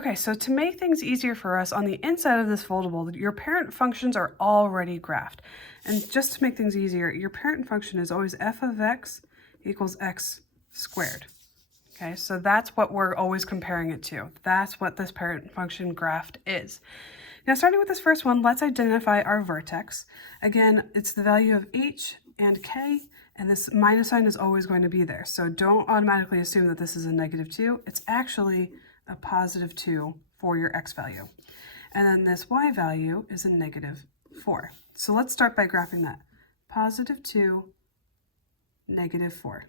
Okay, so to make things easier for us, on the inside of this foldable, your parent functions are already graphed. And just to make things easier, your parent function is always f of x equals x squared. Okay, so that's what we're always comparing it to. That's what this parent function graphed is. Now, starting with this first one, let's identify our vertex. Again, it's the value of h and k, and this minus sign is always going to be there. So don't automatically assume that this is a -2. It's actually a +2 for your x value. And then this y value is a -4. So let's start by graphing that. +2, -4.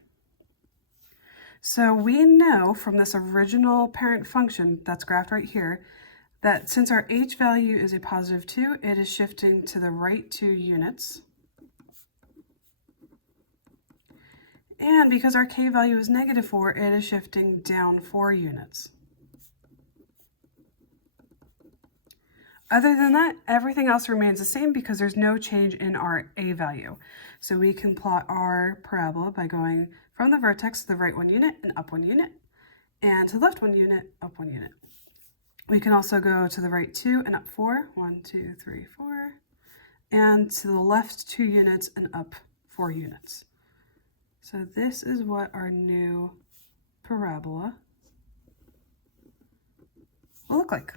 So we know from this original parent function that's graphed right here that since our h value is a +2, it is shifting to the right 2 units. And because our k value is -4, it is shifting down 4 units. Other than that, everything else remains the same because there's no change in our a value. So we can plot our parabola by going from the vertex to the right 1 unit and up 1 unit, and to the left 1 unit, up 1 unit. We can also go to the right 2 and up 4, 1, 2, 3, 4, and to the left 2 units and up 4 units. So this is what our new parabola will look like.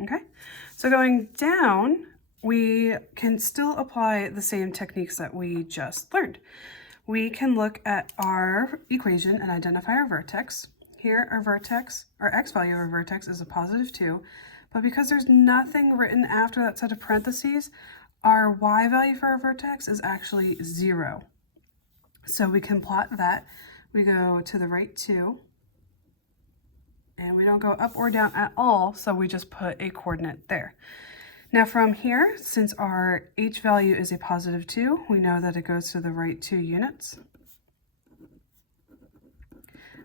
Okay, so going down, we can still apply the same techniques that we just learned. We can look at our equation and identify our vertex. Here, our vertex, our x value of our vertex is a +2, but because there's nothing written after that set of parentheses, our y value for our vertex is actually 0. So we can plot that. We go to the right 2, and we don't go up or down at all, so we just put a coordinate there. Now from here, since our h value is a +2, we know that it goes to the right 2 units.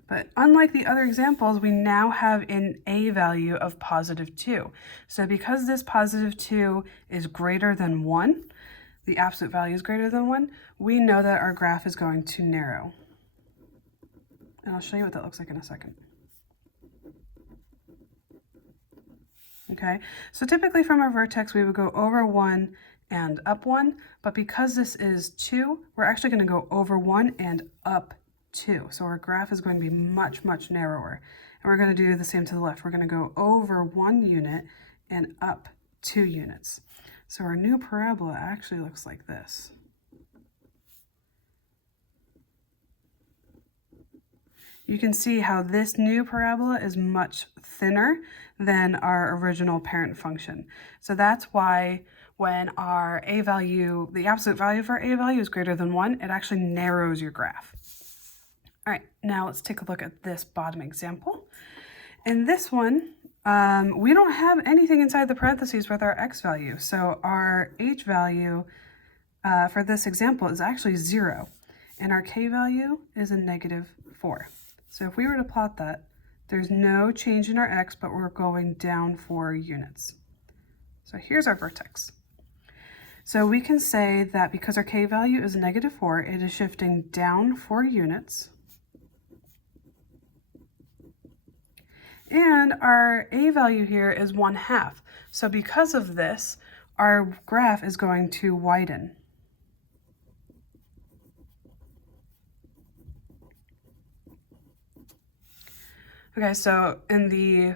But unlike the other examples, we now have an a value of +2. So because this +2 is greater than 1, the absolute value is greater than 1, we know that our graph is going to narrow. And I'll show you what that looks like in a second. Okay, so typically from our vertex, we would go over 1 and up 1, but because this is 2, we're actually going to go over 1 and up 2. So our graph is going to be much, much narrower. And we're going to do the same to the left. We're going to go over 1 unit and up 2 units. So our new parabola actually looks like this. You can see how this new parabola is much thinner than our original parent function. So that's why when our a value, the absolute value of our a value is greater than 1, it actually narrows your graph. All right, now let's take a look at this bottom example. In this one, we don't have anything inside the parentheses with our x value. So our h value for this example is actually 0, and our k value is a -4. So if we were to plot that, there's no change in our x, but we're going down 4 units. So here's our vertex. So we can say that because our k value is -4, it is shifting down 4 units. And our a value here is 1/2. So because of this, our graph is going to widen. Okay, so in the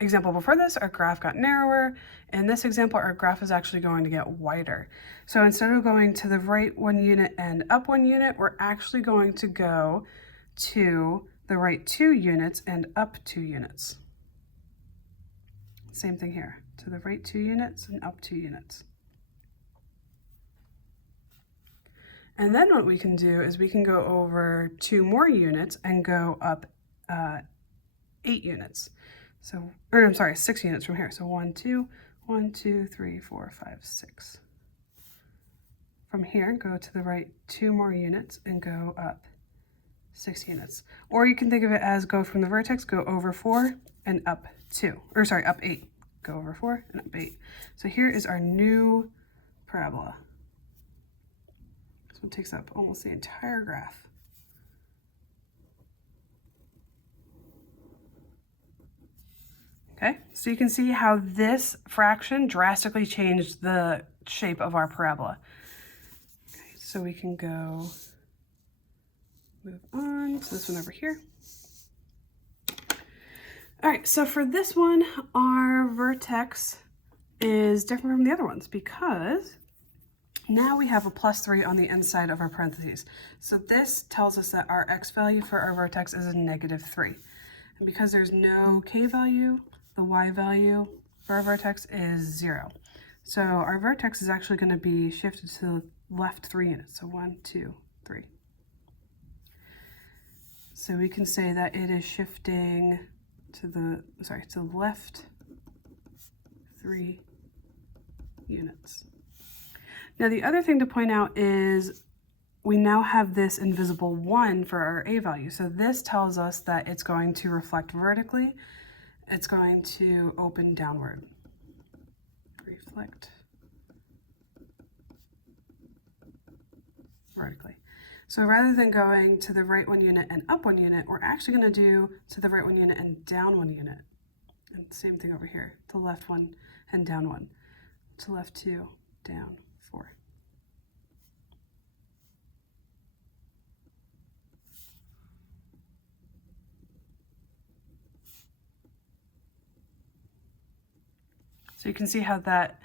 example before this, our graph got narrower. In this example, our graph is actually going to get wider. So instead of going to the right 1 unit and up 1 unit, we're actually going to go to the right 2 units and up 2 units. Same thing here, to the right 2 units and up 2 units. And then what we can do is we can go over 2 more units and go up 8 units. So, or I'm sorry, 6 units from here. So 1, 2, 1, 2, 3, 4, 5, 6. From here, go to the right 2 more units and go up 6 units. Or you can think of it as go from the vertex, go over 4 and up 2, or sorry, up 8. Go over 4 and up 8. So here is our new parabola. So it takes up almost the entire graph. Okay, so you can see how this fraction drastically changed the shape of our parabola. Okay, so we can go move on to this one over here. All right, so for this one, our vertex is different from the other ones because now we have a +3 on the inside of our parentheses. So this tells us that our x value for our vertex is a -3. And because there's no k value, the y value for our vertex is 0. So our vertex is actually going to be shifted to the left 3 units. So 1, 2, 3. So we can say that it is shifting to the left 3 units. Now the other thing to point out is we now have this invisible 1 for our a value. So this tells us that it's going to reflect vertically. It's going to open downward. Reflect vertically. So rather than going to the right 1 unit and up 1 unit, we're actually going to do to the right 1 unit and down 1 unit. And same thing over here, to left 1 and down 1. To left 2, down 4. So you can see how that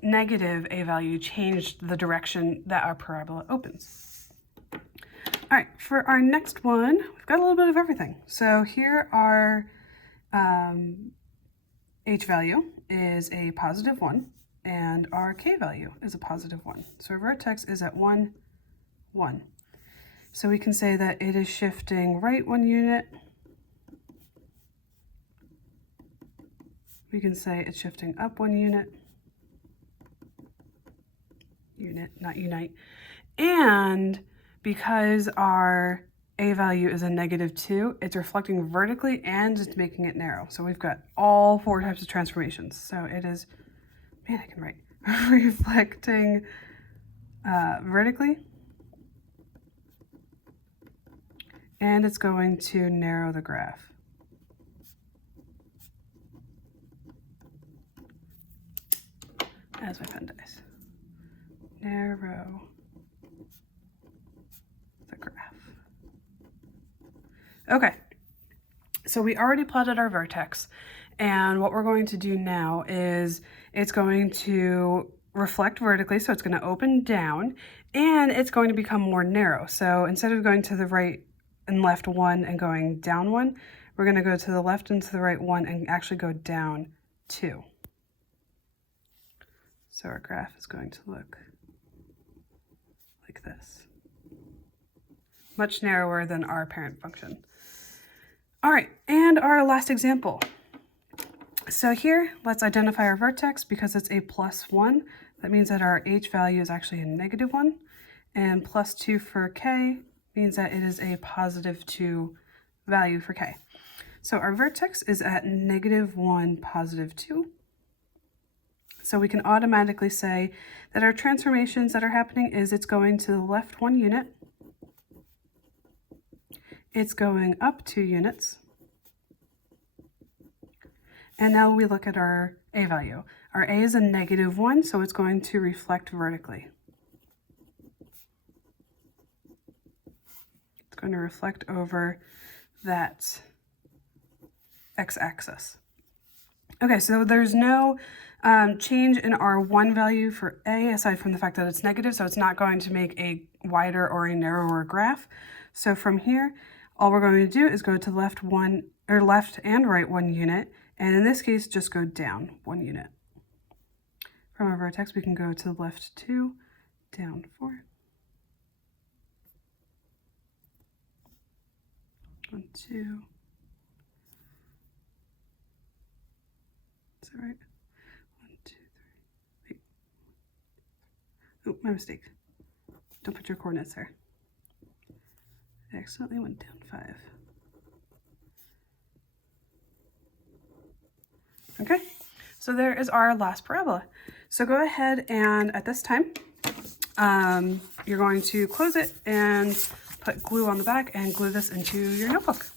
negative a value changed the direction that our parabola opens. All right, for our next one, we've got a little bit of everything. So here our h value is a +1, and our k value is a +1. So our vertex is at 1, 1. So we can say that it is shifting right 1 unit. We can say it's shifting up 1 unit. Unit, not unite. And because our a value is a -2, it's reflecting vertically and it's making it narrow. So we've got all 4 types of transformations. So it is, man, I can write, reflecting vertically, and it's going to narrow the graph. As my pen dies. Narrow the graph. Okay, so we already plotted our vertex, and what we're going to do now is it's going to reflect vertically, so it's going to open down, and it's going to become more narrow. So instead of going to the right and left 1 and going down 1, we're going to go to the left and to the right 1 and actually go down 2. So our graph is going to look like this. Much narrower than our parent function. All right, and our last example. So here, let's identify our vertex. Because it's a +1, that means that our h value is actually a -1, and +2 for k means that it is a +2 value for k. So our vertex is at -1, +2. So we can automatically say that our transformations that are happening is it's going to the left 1 unit, it's going up 2 units, and now we look at our a value. Our a is a -1, so it's going to reflect vertically. It's going to reflect over that x-axis. Okay, so there's no change in our 1 value for a, aside from the fact that it's negative, so it's not going to make a wider or a narrower graph. So from here, all we're going to do is go to left and right 1 unit, and in this case, just go down 1 unit. From our vertex, we can go to the left 2, down 4. 1, 2. Is that right? 1, 2, 3. Wait. Oh, my mistake. Don't put your coordinates there. I accidentally went down 5. Okay, so there is our last parabola. So go ahead and at this time, you're going to close it and put glue on the back and glue this into your notebook.